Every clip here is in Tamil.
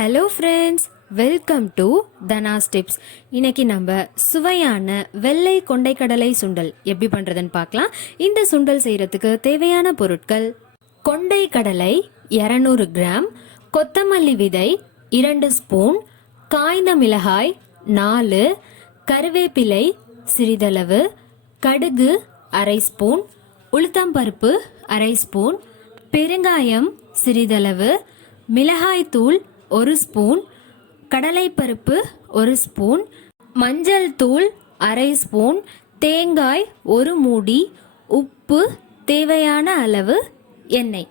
Hello friends, welcome to Dhana's tips. இன்னைக்கு நம்ம சுவையான வெள்ளை கொண்டைக்கடலை சுண்டல் எப்படி பண்ணுறதுன்னு பார்க்கலாம். இந்த சுண்டல் செய்கிறதுக்கு தேவையான பொருட்கள்: கொண்டைக்கடலை 200 கிராம், கொத்தமல்லி விதை 2 ஸ்பூன், காய்ந்த மிளகாய் 4, கருவேப்பிலை சிறிதளவு, கடுகு அரை ஸ்பூன், உளுத்தம்பருப்பு அரை ஸ்பூன், பெருங்காயம் சிறிதளவு, மிளகாய்த்தூள் 1 ஸ்பூன், கடலைப்பருப்பு 1 ஸ்பூன், மஞ்சள் தூள் அரை ஸ்பூன், தேங்காய் 1 மூடி, உப்பு தேவையான அளவு, எண்ணெய்.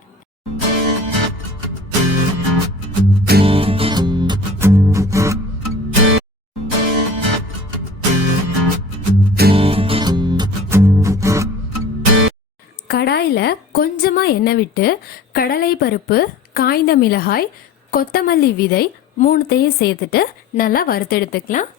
கடாயில் கொஞ்சமாக எண்ணெய் விட்டு கடலைப்பருப்பு, காய்ந்த மிளகாய், கொத்தமல்லி விதை 3த்தையும் சேர்த்துட்டு நல்லா வறுத்தெடுத்துக்கலாம்.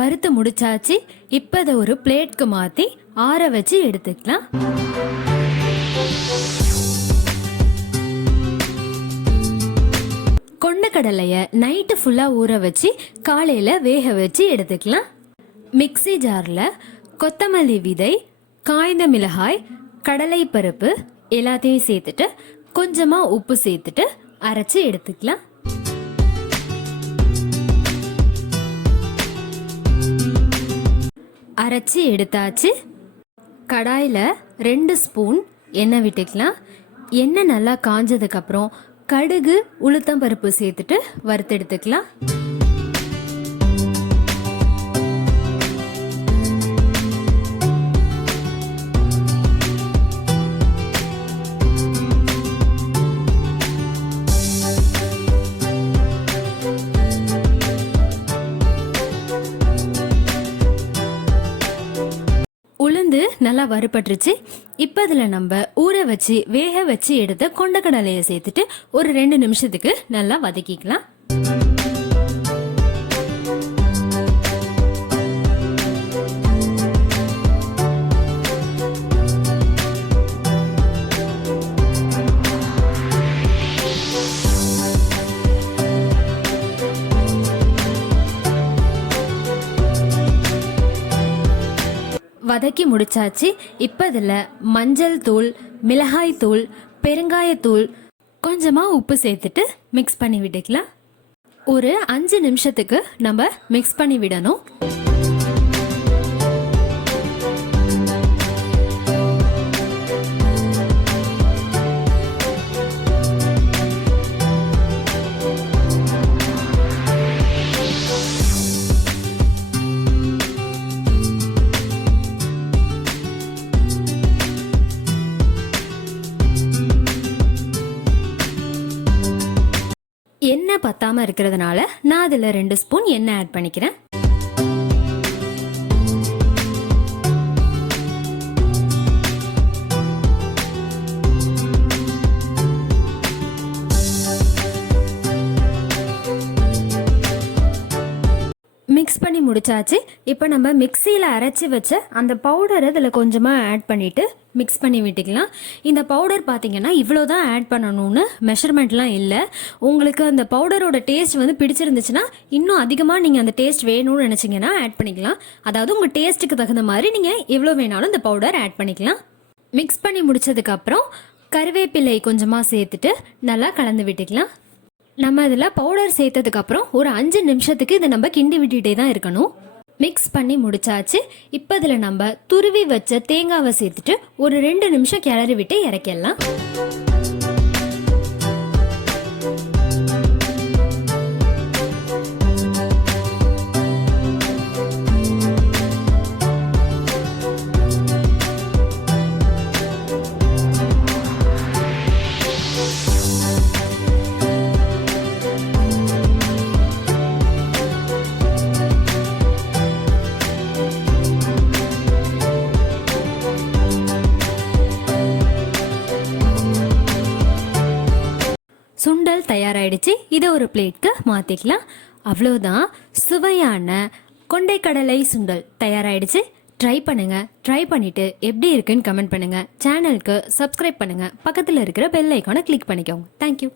வறுத்து முடிச்சாச்சு. இப்போ அதை ஒரு பிளேட்க்கு மாற்றி ஆற வச்சு எடுத்துக்கலாம். கொண்டைக்கடலையை நைட்டு ஃபுல்லாக ஊற வச்சு காலையில் வேக வச்சு எடுத்துக்கலாம். மிக்ஸி ஜாரில் கொத்தமல்லி விதை, காய்ந்த மிளகாய், கடலைப்பருப்பு எல்லாத்தையும் சேர்த்துட்டு கொஞ்சமாக உப்பு சேர்த்துட்டு அரைச்சி எடுத்துக்கலாம். அரைச்சி எடுத்தாச்சு. கடாயில் 2 ஸ்பூன் எண்ணெய் விட்டுக்கலாம். எண்ணெய் நல்லா காஞ்சதுக்கப்புறம் கடுகு, உளுத்தம்பருப்பு சேர்த்துட்டு வறுத்தெடுத்துக்கலாம். உளுந்து நல்லா வறுபட்டுருச்சு. இப்போ இதில் நம்ம ஊற வச்சு வேக வச்சு எடுத்த கொண்டைக்கடலையை சேர்த்துட்டு ஒரு 2 நிமிஷத்துக்கு நல்லா வதக்கிக்கலாம். வதக்கி முடிச்சாச்சு. இப்போ இதில் மஞ்சள் தூள், மிளகாய் தூள், பெருங்காயத்தூள், கொஞ்சமாக உப்பு சேர்த்துட்டு மிக்ஸ் பண்ணி விட்டுக்கலாம். ஒரு 5 நிமிஷத்துக்கு நம்ம மிக்ஸ் பண்ணி விடணும். எண்ணெய் பத்தாமல் இருக்கிறதுனால நான் அதில் 2 ஸ்பூன் எண்ணெய் ஆட் பண்ணிக்கிறேன். மிக்ஸ் பண்ணி முடிச்சாச்சு. இப்போ நம்ம மிக்சியில் அரைச்சி வச்ச அந்த பவுடரை இதில் கொஞ்சமாக ஆட் பண்ணிவிட்டு மிக்ஸ் பண்ணி விட்டுக்கலாம். இந்த பவுடர் பார்த்தீங்கன்னா இவ்வளோ தான் ஆட் பண்ணணும்னு மெஷர்மெண்ட்லாம் இல்லை. உங்களுக்கு அந்த பவுடரோட டேஸ்ட் பிடிச்சிருந்துச்சுன்னா இன்னும் அதிகமாக நீங்கள் அந்த டேஸ்ட் வேணும்னு நினச்சிங்கன்னா ஆட் பண்ணிக்கலாம். அதாவது உங்கள் டேஸ்ட்டுக்கு தகுந்த மாதிரி நீங்கள் எவ்வளோ வேணாலும் இந்த பவுடர் ஆட் பண்ணிக்கலாம். மிக்ஸ் பண்ணி முடிச்சதுக்கப்புறம் கருவேப்பிலை கொஞ்சமாக சேர்த்துட்டு நல்லா கலந்து விட்டுக்கலாம். நம்ம இதில் பவுடர் சேர்த்ததுக்கப்புறம் ஒரு 5 நிமிஷத்துக்கு இதை நம்ம கிண்டி விட்டுட்டே தான் இருக்கணும். மிக்ஸ் பண்ணி முடிச்சாச்சு. இப்போ இதில் நம்ம துருவி வச்ச தேங்காவை சேர்த்துட்டு ஒரு 2 நிமிஷம் கிளறி விட்டு இறக்கிடலாம். சுண்டல் தயாராகிடுச்சு. இதை ஒரு பிளேட்க்கு மாற்றிக்கலாம். அவ்வளோதான், சுவையான கொண்டைக்கடலை சுண்டல் தயாராகிடுச்சு. ட்ரை பண்ணுங்கள். ட்ரை பண்ணிவிட்டு எப்படி இருக்குன்னு கமெண்ட் பண்ணுங்கள். சேனலுக்கு சப்ஸ்கிரைப் பண்ணுங்கள். பக்கத்தில் இருக்கிற பெல் ஐக்கானை கிளிக் பண்ணிக்கோங்க. தேங்க்யூ.